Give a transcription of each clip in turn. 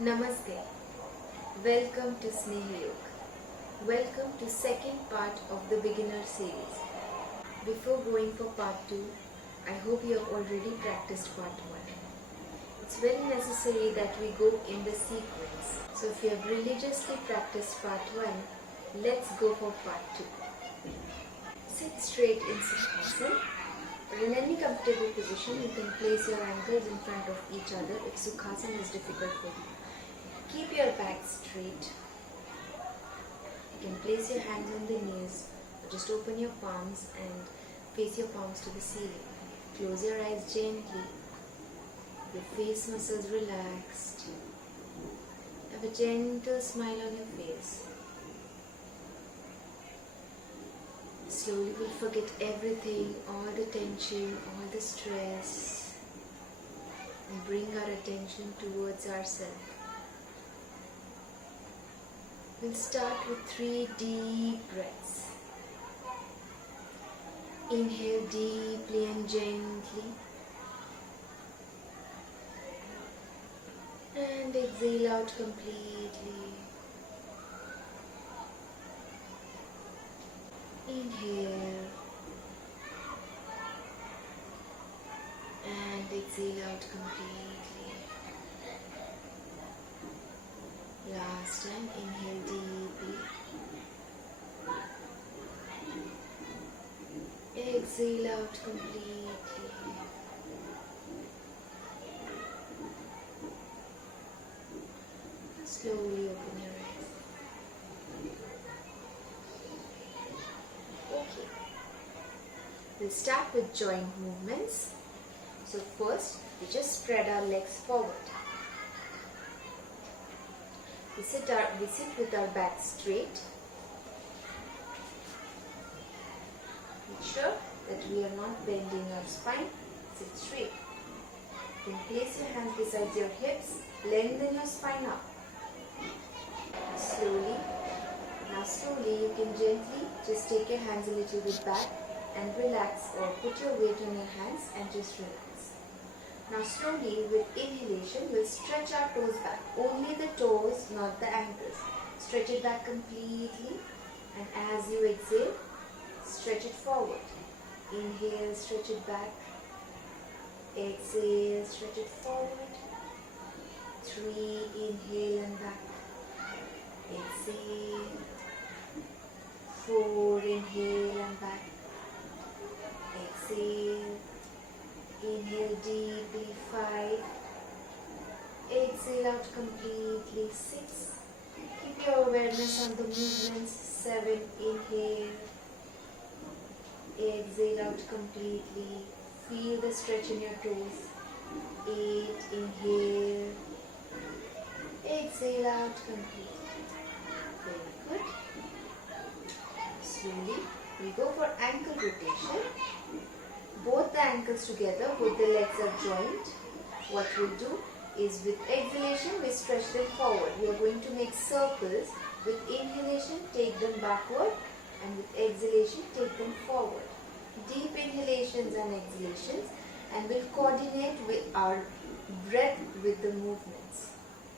Namaste. Welcome to Sneha Yoga. Welcome to second part of the beginner series. Before going for part 2, I hope you have already practiced part 1. It's very necessary that we go in the sequence. So if you have religiously practiced part 1, let's go for part 2. Sit straight in Sukhasana. Or in any comfortable position, you can place your ankles in front of each other if Sukhasana is difficult for you. Keep your back straight. You can place your hands on the knees or just open your palms and face your palms to the ceiling. Close your eyes gently. Your face muscles relaxed. Have a gentle smile on your face. Slowly we'll forget everything, all the tension, all the stress, and bring our attention towards ourselves. We'll start with 3 deep breaths. Inhale deeply and gently. And exhale out completely. Inhale. And exhale out completely. Last time, inhale deeply. Exhale out completely. Slowly open your eyes. Okay. We'll start with joint movements. So first, we just spread our legs forward. We sit with our back straight. Make sure that we are not bending our spine. Sit straight. You can place your hands beside your hips. Lengthen your spine up. Slowly you can gently just take your hands a little bit back and relax, or put your weight on your hands and just relax. Now slowly with inhalation we'll stretch our toes back. Only the toes, not the ankles. Stretch it back completely, and as you exhale, stretch it forward. Inhale, stretch it back. Exhale, stretch it forward. 3, inhale and back. Exhale. 4, inhale and back. Exhale. Inhale deeply. 5. Exhale out completely. 6. Keep your awareness on the movements. 7. Inhale. Exhale out completely. Feel the stretch in your toes. 8. Inhale. Exhale out completely. Very good. Slowly, we go for ankle rotation. Both the ankles together, both the legs are joined. What we'll do is with exhalation, we stretch them forward. We are going to make circles. With inhalation, take them backward, and with exhalation, take them forward. Deep inhalations and exhalations, and we'll coordinate with our breath with the movements.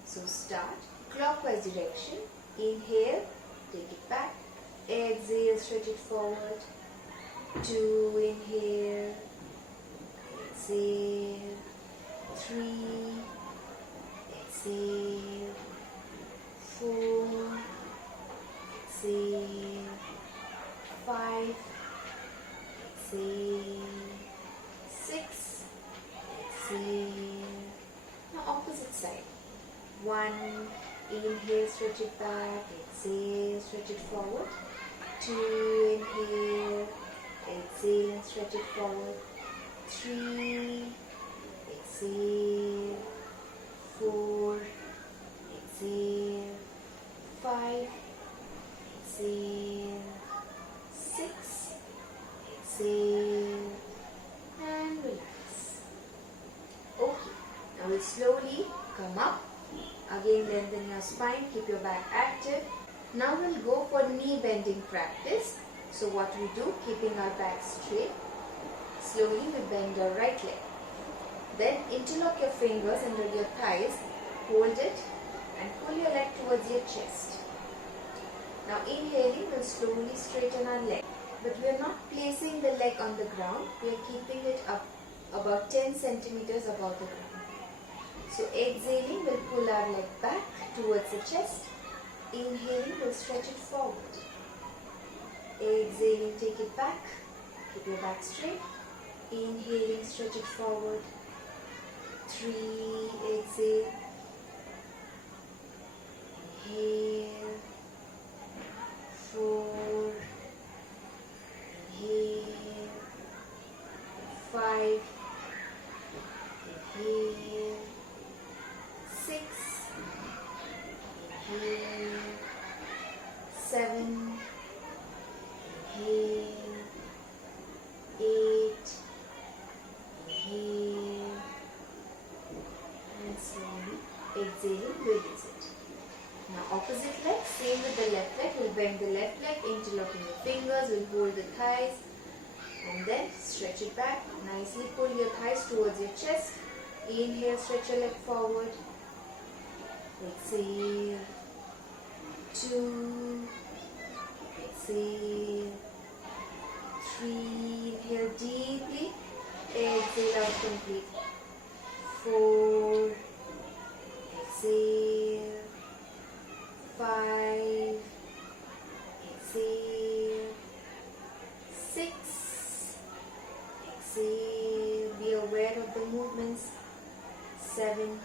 So start clockwise direction. Inhale, take it back. Exhale, stretch it forward. 2, inhale. Exhale. 3, exhale. 4, exhale. 5, exhale. 6, exhale. Now opposite side. 1, inhale, stretch it back. Exhale, stretch it forward. 2, inhale. Exhale and stretch it forward. 3, exhale. 4, exhale. 5, exhale. 6, exhale. And relax. Okay, now we'll slowly come up. Again, lengthen your spine, keep your back active. Now we'll go for knee bending practice. So what we do, keeping our back straight, slowly we bend our right leg. Then interlock your fingers under your thighs, hold it and pull your leg towards your chest. Now inhaling, we'll slowly straighten our leg. But we are not placing the leg on the ground, we are keeping it up about 10 centimeters above the ground. So exhaling, we'll pull our leg back towards the chest. Inhaling, we'll stretch it forward. Exhaling, take it back. Keep your back straight. Inhaling, stretch it forward. 3, exhale. Inhale. 4. Inhale. 5. Inhale. 6. Inhale. 7. Inhale. 8. Inhale. And slowly exhaling, release it. Now opposite leg, same with the left leg. We'll bend the left leg, interlocking the fingers. We'll hold the thighs and then stretch it back. Nicely pull your thighs towards your chest. Inhale, stretch your leg forward. Exhale. 2. Exhale. 3. Inhale deeply. Exhale out completely. 4. Exhale. 5. Exhale. 6. Exhale. Be aware of the movements. 7.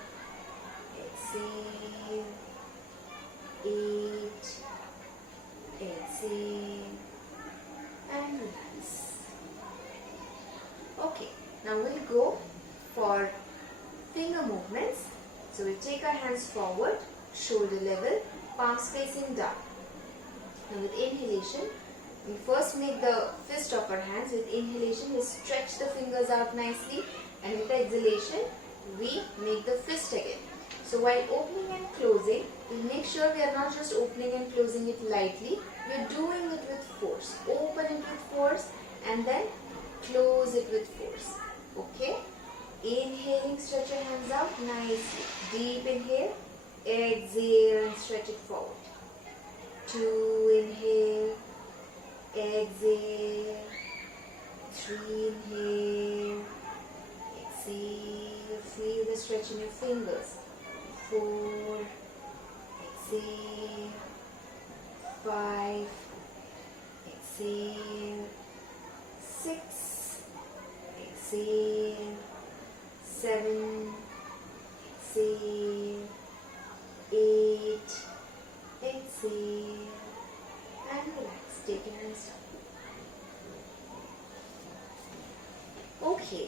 Exhale. 8. Exhale. And relax. Okay, now we'll go for finger movements. So we'll take our hands forward, shoulder level, palms facing down. Now with inhalation, we first make the fist of our hands. With inhalation, we stretch the fingers out nicely, and with exhalation, we make the fist again. So while opening and closing, we make sure we are not just opening and closing it lightly. We are doing it with force. Open it with force and then close it with force. Okay? Inhaling, stretch your hands out nicely. Deep inhale. Exhale and stretch it forward. 2, inhale. Exhale. 3, inhale. Exhale. Feel the stretch in your fingers. 4. Exhale. 5. Exhale. 6. Exhale. 7. Exhale. 8. Exhale. And relax. Take your hands down. Okay.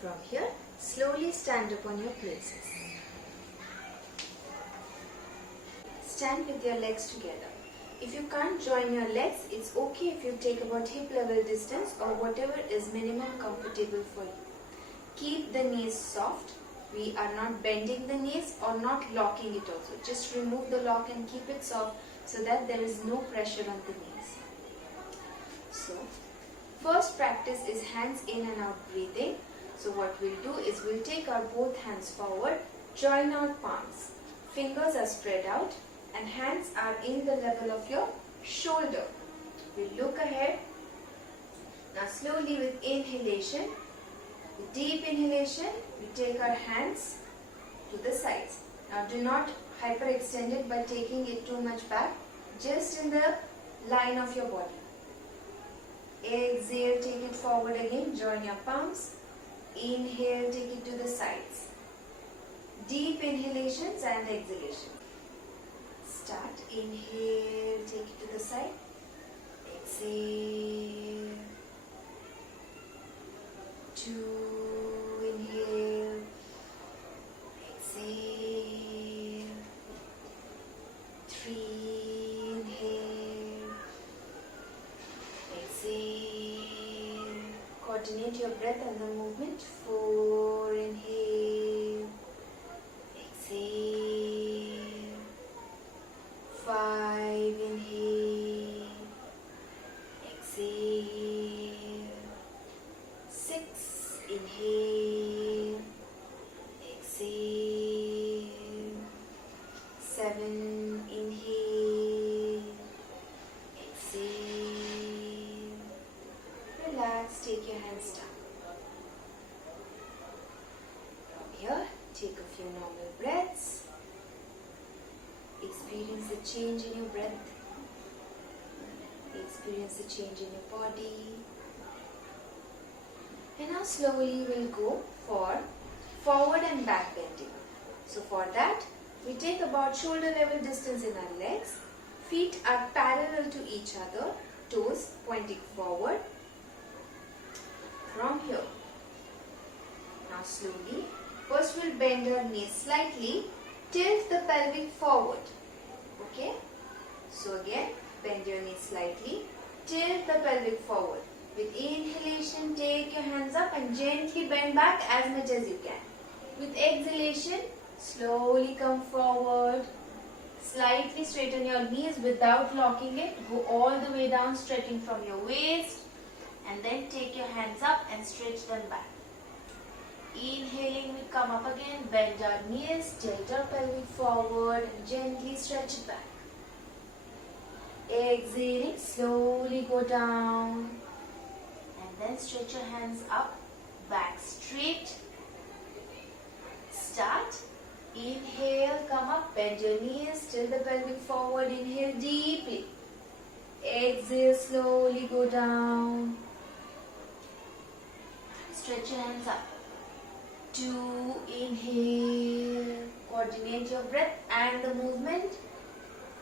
From here, slowly stand up on your places. Stand with your legs together. If you can't join your legs, it's okay if you take about hip level distance or whatever is minimum comfortable for you. Keep the knees soft. We are not bending the knees or not locking it also. Just remove the lock and keep it soft so that there is no pressure on the knees. So, first practice is hands in and out breathing. So what we'll do is we'll take our both hands forward, join our palms. Fingers are spread out and hands are in the level of your shoulder. We'll look ahead. Now slowly with inhalation, with deep inhalation, we take our hands to the sides. Now do not hyperextend it by taking it too much back, just in the line of your body. Exhale, take it forward again, join your palms. Inhale, take it to the sides. Deep inhalations and exhalations. Start. Inhale, take it to the side. Exhale. 2, inhale. Exhale. 3, inhale. Exhale. Coordinate your breath and the movement. 4, inhale. Exhale. 5, inhale. Exhale. 6, inhale. Exhale. 7. Inhale. Exhale. Relax. Take your hands down. From here, take a few normal breaths. Experience the change in your breath. Experience the change in your body. And now slowly we'll go for forward and back bending. So for that, we take about shoulder level distance in our legs. Feet are parallel to each other, toes pointing forward. From here, now slowly, first we'll bend our knees slightly, tilt the pelvic forward. Okay? So again, bend your knees slightly, tilt the pelvic forward. With inhalation, take your hands up and gently bend back as much as you can. With exhalation, slowly come forward. Slightly straighten your knees without locking it. Go all the way down, stretching from your waist. And then take your hands up and stretch them back. Inhaling, we come up again. Bend our knees, tilt our pelvic forward and gently stretch it back. Exhaling, slowly go down. Then stretch your hands up, back straight. Start. Inhale, come up, bend your knees, tilt the pelvic forward, inhale deeply. Exhale, slowly go down. Stretch your hands up. 2, inhale. Coordinate your breath and the movement.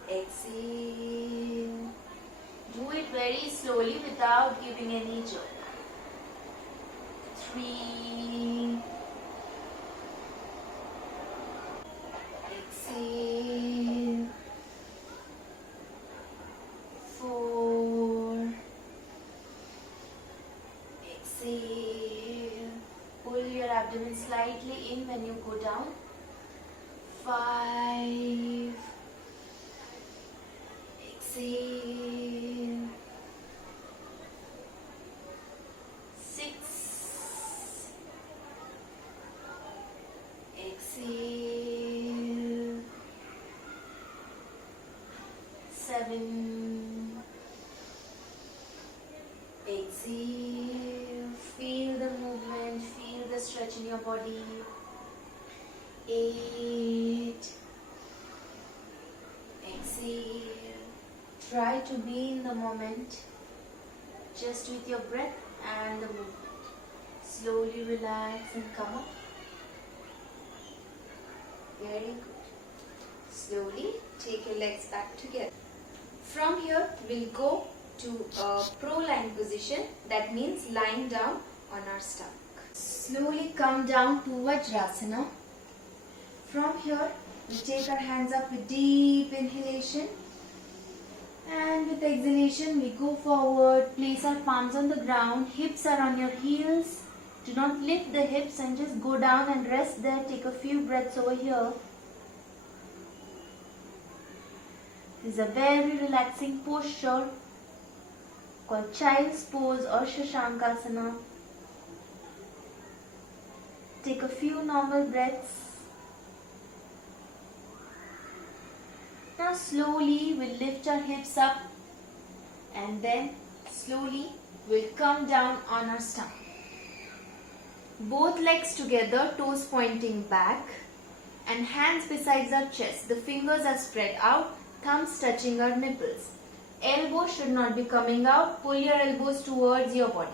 Exhale. Do it very slowly without giving any jerk. 3. Exhale. 4. Exhale. Pull your abdomen slightly in when you go down. 5. Exhale. 6. Exhale. 7. Exhale. Feel the movement, feel the stretch in your body. 8. Exhale. Try to be in the moment, just with your breath and the movement. Slowly relax and come up. Very good. Slowly take your legs back together. From here, we'll go to a pro-lying position. That means lying down on our stomach. Slowly come down to Vajrasana. From here, we take our hands up with deep inhalation. And with exhalation, we go forward, place our palms on the ground, hips are on your heels. Do not lift the hips and just go down and rest there. Take a few breaths over here. This is a very relaxing posture called Child's Pose or Shashankasana. Take a few normal breaths. Now slowly we'll lift our hips up and then slowly we'll come down on our stomach. Both legs together, toes pointing back and hands besides our chest. The fingers are spread out, thumbs touching our nipples. Elbows should not be coming out. Pull your elbows towards your body.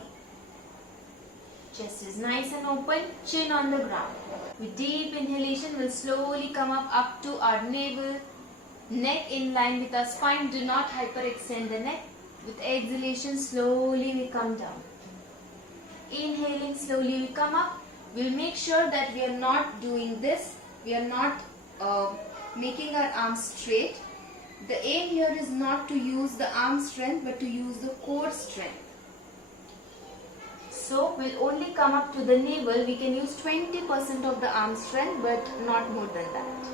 Chest is nice and open, chin on the ground. With deep inhalation, we'll slowly come up to our navel. Neck in line with our spine. Do not hyperextend the neck. With exhalation, slowly we come down. Inhaling, slowly we come up. We'll make sure that we are not doing this. We are not making our arms straight. The aim here is not to use the arm strength but to use the core strength. So we'll only come up to the navel. We can use 20% of the arm strength but not more than that.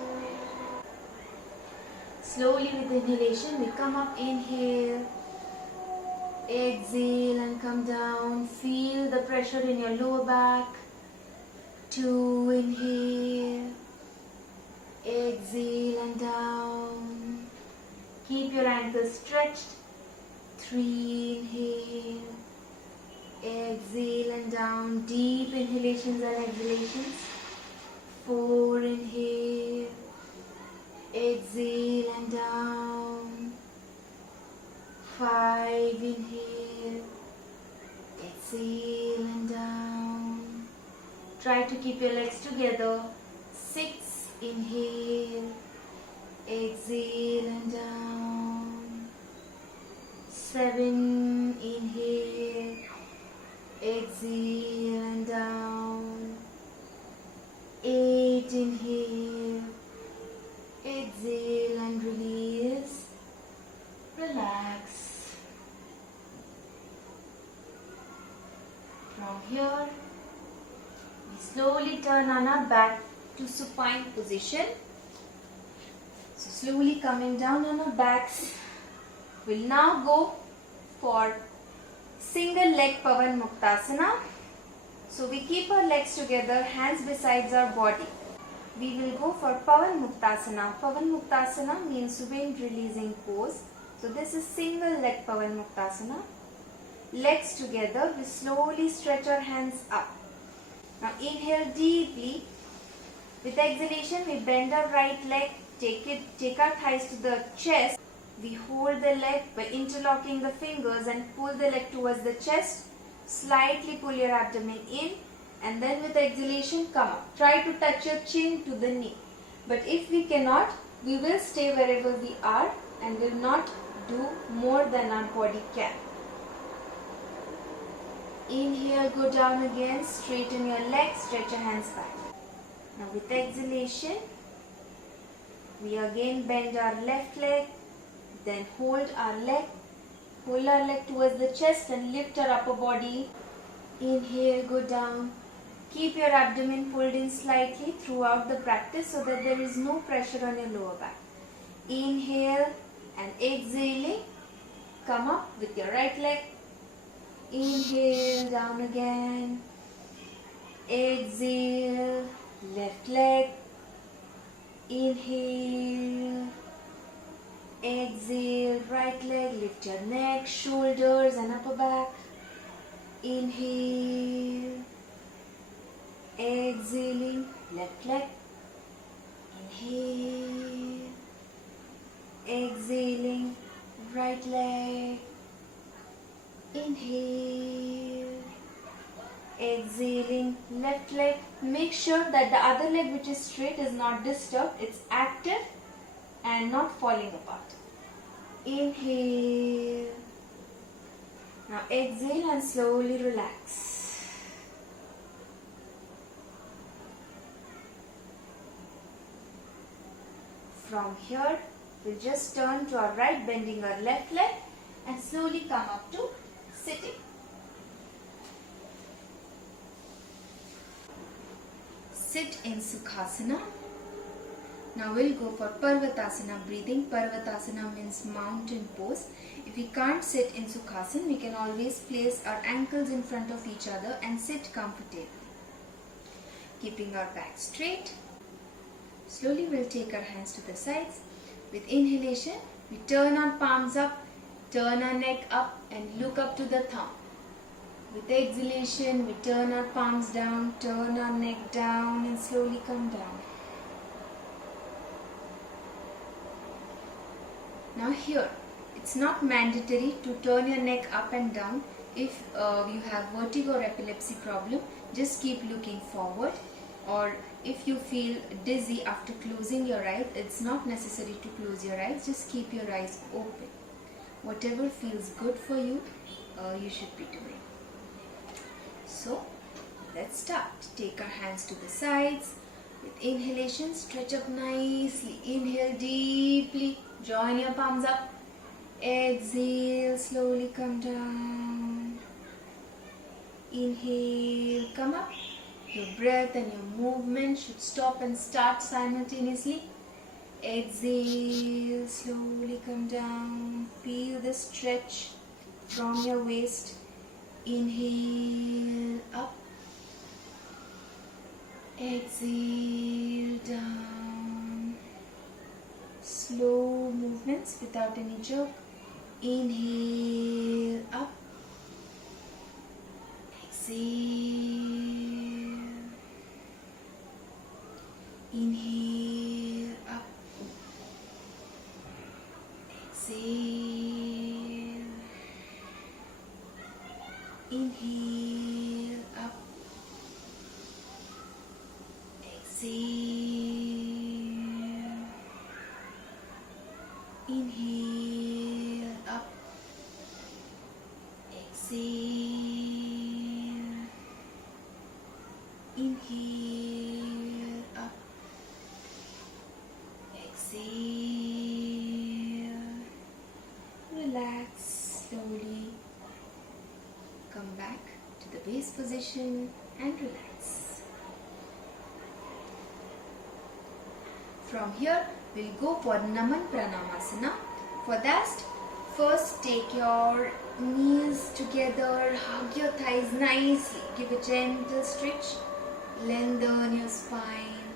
Slowly with inhalation, we come up, inhale, exhale and come down. Feel the pressure in your lower back. 2, inhale, exhale and down. ankles stretched. 3, inhale. Exhale and down. Deep inhalations and exhalations. 4, inhale. Exhale and down. 5, inhale. Exhale and down. Try to keep your legs together. 6, inhale. Exhale and down. 7, inhale. Exhale and down. 8, inhale. Exhale and release. Relax. From here, we slowly turn on our back to supine position. So slowly coming down on our backs. We'll now go for single leg Pavan Muktasana. So we keep our legs together, hands besides our body. We will go for Pavan Muktasana. Pavan Muktasana means wind releasing pose. So this is single leg Pavan Muktasana. Legs together, we slowly stretch our hands up. Now inhale deeply. With exhalation, we bend our right leg, take our thighs to the chest. We hold the leg by interlocking the fingers and pull the leg towards the chest. Slightly pull your abdomen in, and then with exhalation come up. Try to touch your chin to the knee. But if we cannot, we will stay wherever we are and will not do more than our body can. Inhale, go down again, straighten your legs, stretch your hands back. Now with exhalation, we again bend our left leg, then hold our leg towards the chest and lift our upper body. Inhale, go down. Keep your abdomen pulled in slightly throughout the practice so that there is no pressure on your lower back. Inhale and exhaling, come up with your right leg. Inhale, down again. Exhale, left leg. Inhale. Exhale, right leg. Lift your neck, shoulders and upper back. Inhale. Exhaling, left leg. Inhale. Exhaling, right leg. Inhale. Exhaling, left leg. Make sure that the other leg which is straight is not disturbed. It's active and not falling apart. Inhale. Now exhale and slowly relax. From here, we'll just turn to our right, bending our left leg and slowly come up to sitting. Sit in Sukhasana. Now we'll go for Parvatasana breathing. Parvatasana means mountain pose. If we can't sit in Sukhasana, we can always place our ankles in front of each other and sit comfortably. Keeping our back straight. Slowly we'll take our hands to the sides. With inhalation, we turn our palms up, turn our neck up and look up to the thumb. With exhalation, we turn our palms down, turn our neck down and slowly come down. Now here, it's not mandatory to turn your neck up and down. If you have vertigo or epilepsy problem, just keep looking forward. Or if you feel dizzy after closing your eyes, it's not necessary to close your eyes. Just keep your eyes open. Whatever feels good for you, you should be doing. So, let's start. Take our hands to the sides. With inhalation, stretch up nicely. Inhale deeply. Join your palms up. Exhale, slowly come down. Inhale, come up. Your breath and your movement should stop and start simultaneously. Exhale, slowly come down. Feel the stretch from your waist. Inhale, up. Exhale, down. Slow movements. sides without any jerk. Inhale up. Exhale. Inhale up. Exhale. Inhale up. Exhale. Inhale up. Exhale. Inhale up. Exhale. Relax slowly. Come back to the base position and relax. From here, we'll go for Naman Pranamasana. For that, first take your knees together, hug your thighs nicely. Give a gentle stretch, lengthen your spine.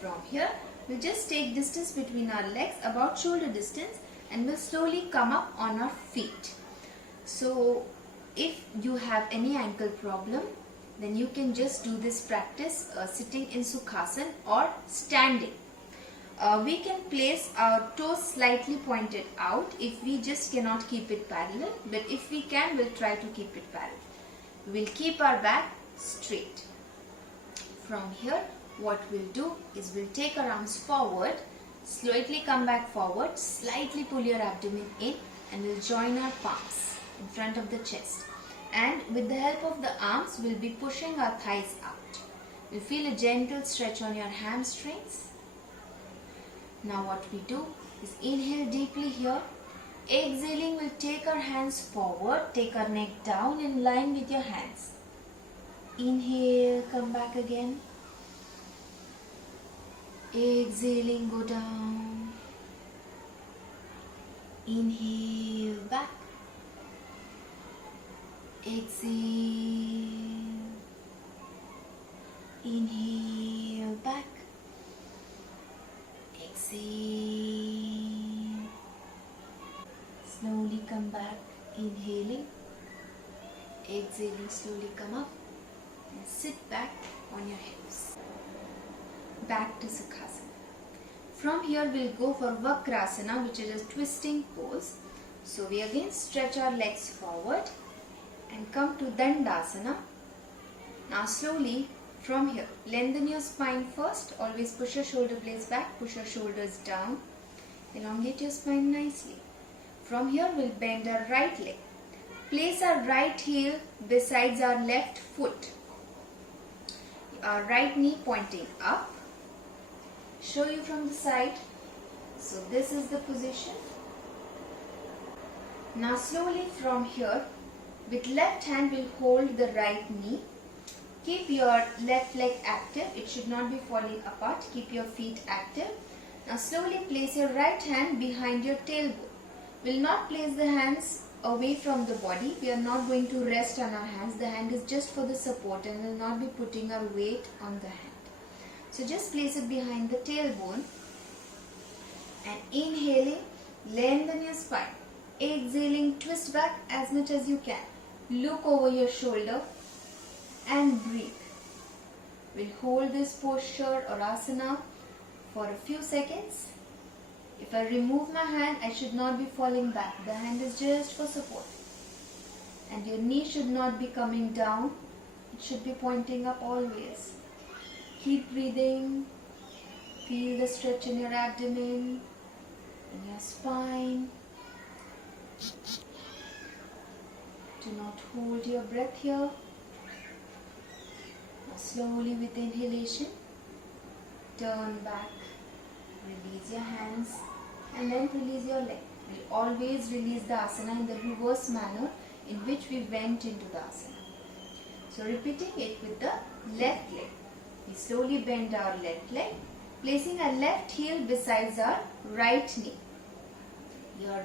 From here, we'll just take distance between our legs, about shoulder distance, and we'll slowly come up on our feet. So, if you have any ankle problem, then you can just do this practice sitting in Sukhasana or standing. We can place our toes slightly pointed out if we just cannot keep it parallel, but if we can, we'll try to keep it parallel. We'll keep our back straight. From here, what we'll do is we'll take our arms forward, slightly come back forward, slightly pull your abdomen in, and we'll join our palms in front of the chest. And with the help of the arms, we'll be pushing our thighs out. You'll feel a gentle stretch on your hamstrings. Now what we do is inhale deeply here. Exhaling, we'll take our hands forward, take our neck down in line with your hands. Inhale, come back again. Exhaling, go down. Inhale, back. Exhale. Inhale, back. Exhale. Slowly come back. Inhaling. Exhaling, slowly come up. And sit back on your hips. Back to Sukhasana. From here, we'll go for Vakrasana, which is a twisting pose. So we again stretch our legs forward and come to Dandasana. Now slowly from here, lengthen your spine first. Always push your shoulder blades back, push your shoulders down. Elongate your spine nicely. From here, we'll bend our right leg. Place our right heel besides our left foot. Our right knee pointing up. Show you from the side. So this is the position. Now slowly from here, with left hand we'll hold the right knee. Keep your left leg active. It should not be falling apart. Keep your feet active. Now slowly place your right hand behind your tailbone. We'll not place the hands away from the body. We are not going to rest on our hands. The hand is just for the support and we'll not be putting our weight on the hand. So just place it behind the tailbone and inhaling, lengthen your spine. Exhaling, twist back as much as you can. Look over your shoulder and breathe. We'll hold this posture or asana for a few seconds. If I remove my hand, I should not be falling back. The hand is just for support. And your knee should not be coming down. It should be pointing up always. Keep breathing. Feel the stretch in your abdomen, in your spine. Do not hold your breath here. Now slowly with inhalation, turn back, release your hands and then release your leg. We always release the asana in the reverse manner in which we went into the asana. So repeating it with the left leg. We slowly bend our left leg, placing our left heel besides our right knee. Your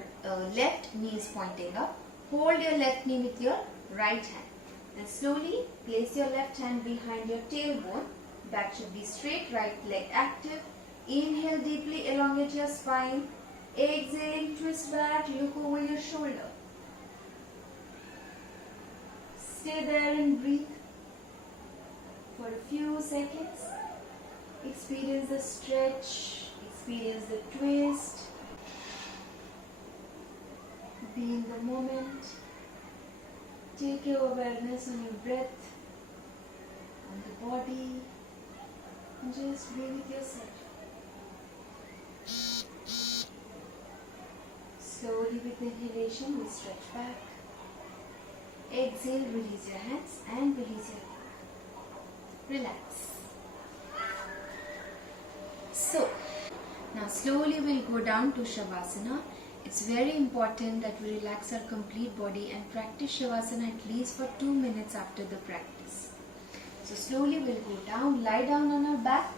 left knee is pointing up. Hold your left knee with your right hand. And slowly place your left hand behind your tailbone. Back should be straight, right leg active. Inhale deeply, elongate your spine. Exhaling, twist back, look over your shoulder. Stay there and breathe for a few seconds. Experience the stretch, experience the twist. Be in the moment. Take your awareness on your breath, on the body, and just be with yourself. Slowly with inhalation, we stretch back. Exhale, release your hands and release your neck. Relax. So, now slowly we'll go down to Shavasana. It's very important that we relax our complete body and practice Shavasana at least for 2 minutes after the practice. So slowly we'll go down, lie down on our back.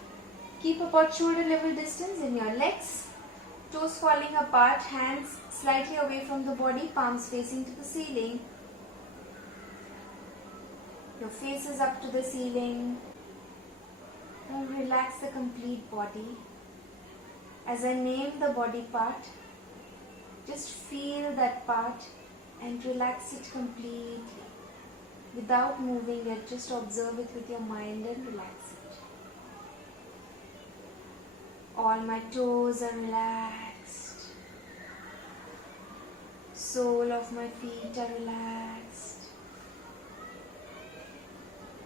Keep about shoulder level distance in your legs. Toes falling apart, hands slightly away from the body, palms facing to the ceiling. Your face is up to the ceiling. Now relax the complete body. As I name the body part, just feel that part and relax it completely. Without moving it, just observe it with your mind and relax it. All my toes are relaxed. Sole of my feet are relaxed.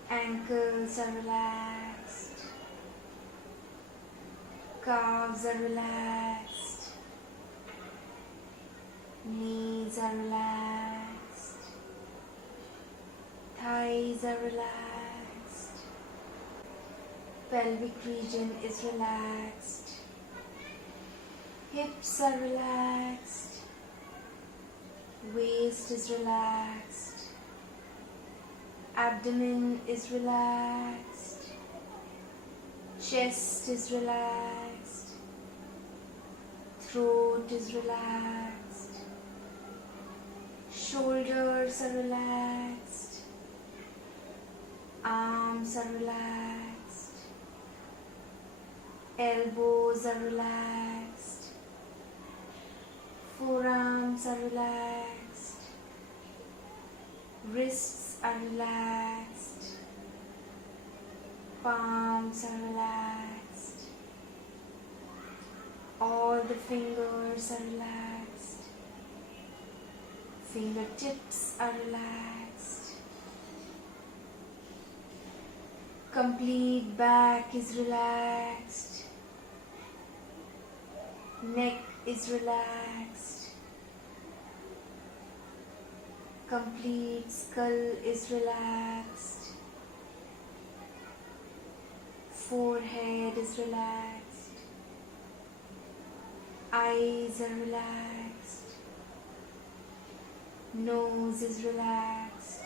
Ankles are relaxed. Calves are relaxed. Knees are relaxed. Thighs are relaxed. Pelvic region is relaxed. Hips are relaxed. Waist is relaxed. Abdomen is relaxed. Chest is relaxed. Throat is relaxed. Shoulders are relaxed. Arms are relaxed. Elbows are relaxed. Forearms are relaxed. Wrists are relaxed. Palms are relaxed. All the fingers are relaxed. Fingertips are relaxed. Complete back is relaxed. Neck is relaxed. Complete skull is relaxed. Forehead is relaxed. Eyes are relaxed. Nose is relaxed.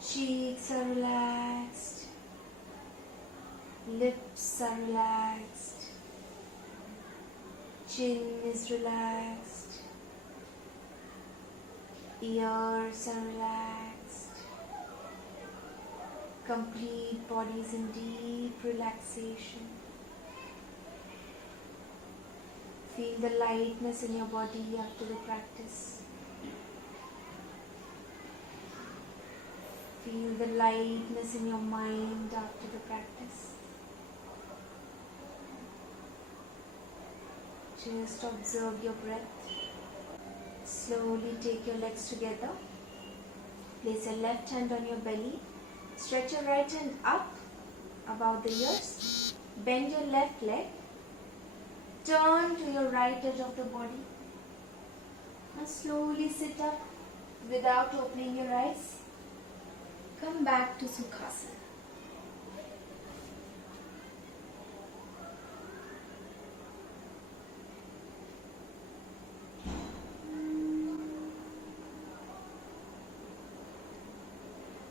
Cheeks are relaxed. Lips are relaxed. Chin is relaxed. Ears are relaxed. Complete body is in deep relaxation. Feel the lightness in your body after the practice. Feel the lightness in your mind after the practice. Just observe your breath. Slowly take your legs together. Place your left hand on your belly. Stretch your right hand up above the ears. Bend your left leg. Turn to your right edge of the body. Now slowly sit up without opening your eyes. Come back to Sukhasana.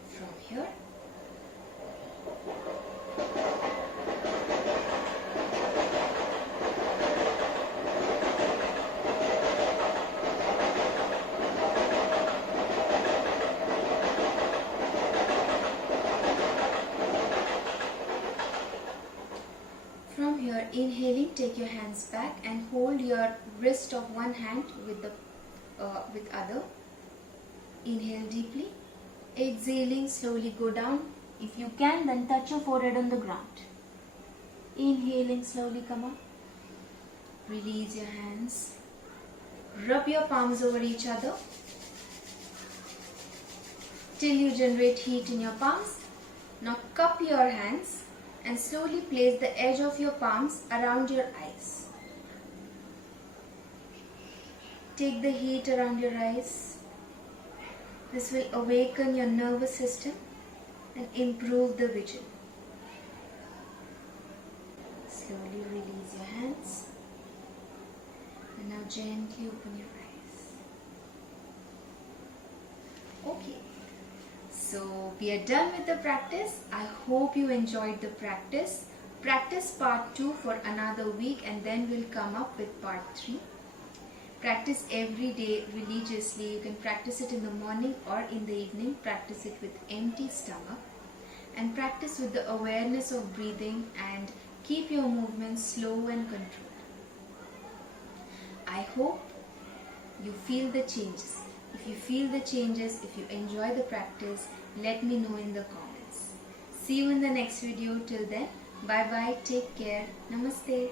From here, from here, inhaling, take your hands back and hold your wrist of one hand with other. Inhale deeply. Exhaling, slowly go down. If you can, then touch your forehead on the ground. Inhaling, slowly come up. Release your hands. Rub your palms over each other till you generate heat in your palms. Now cup your hands and slowly place the edge of your palms around your eyes. Take the heat around your eyes. This will awaken your nervous system and improve the vision. Slowly release your hands and now gently open your eyes. Okay, so we are done with the practice. I hope you enjoyed the practice. Practice part 2 for another week and then we'll come up with part 3. Practice every day religiously. You can practice it in the morning or in the evening. Practice it with empty stomach and practice with the awareness of breathing and keep your movements slow and controlled. I hope you feel the changes. If you feel the changes, if you enjoy the practice, let me know in the comments. See you in the next video. Till then, bye bye, take care, namaste.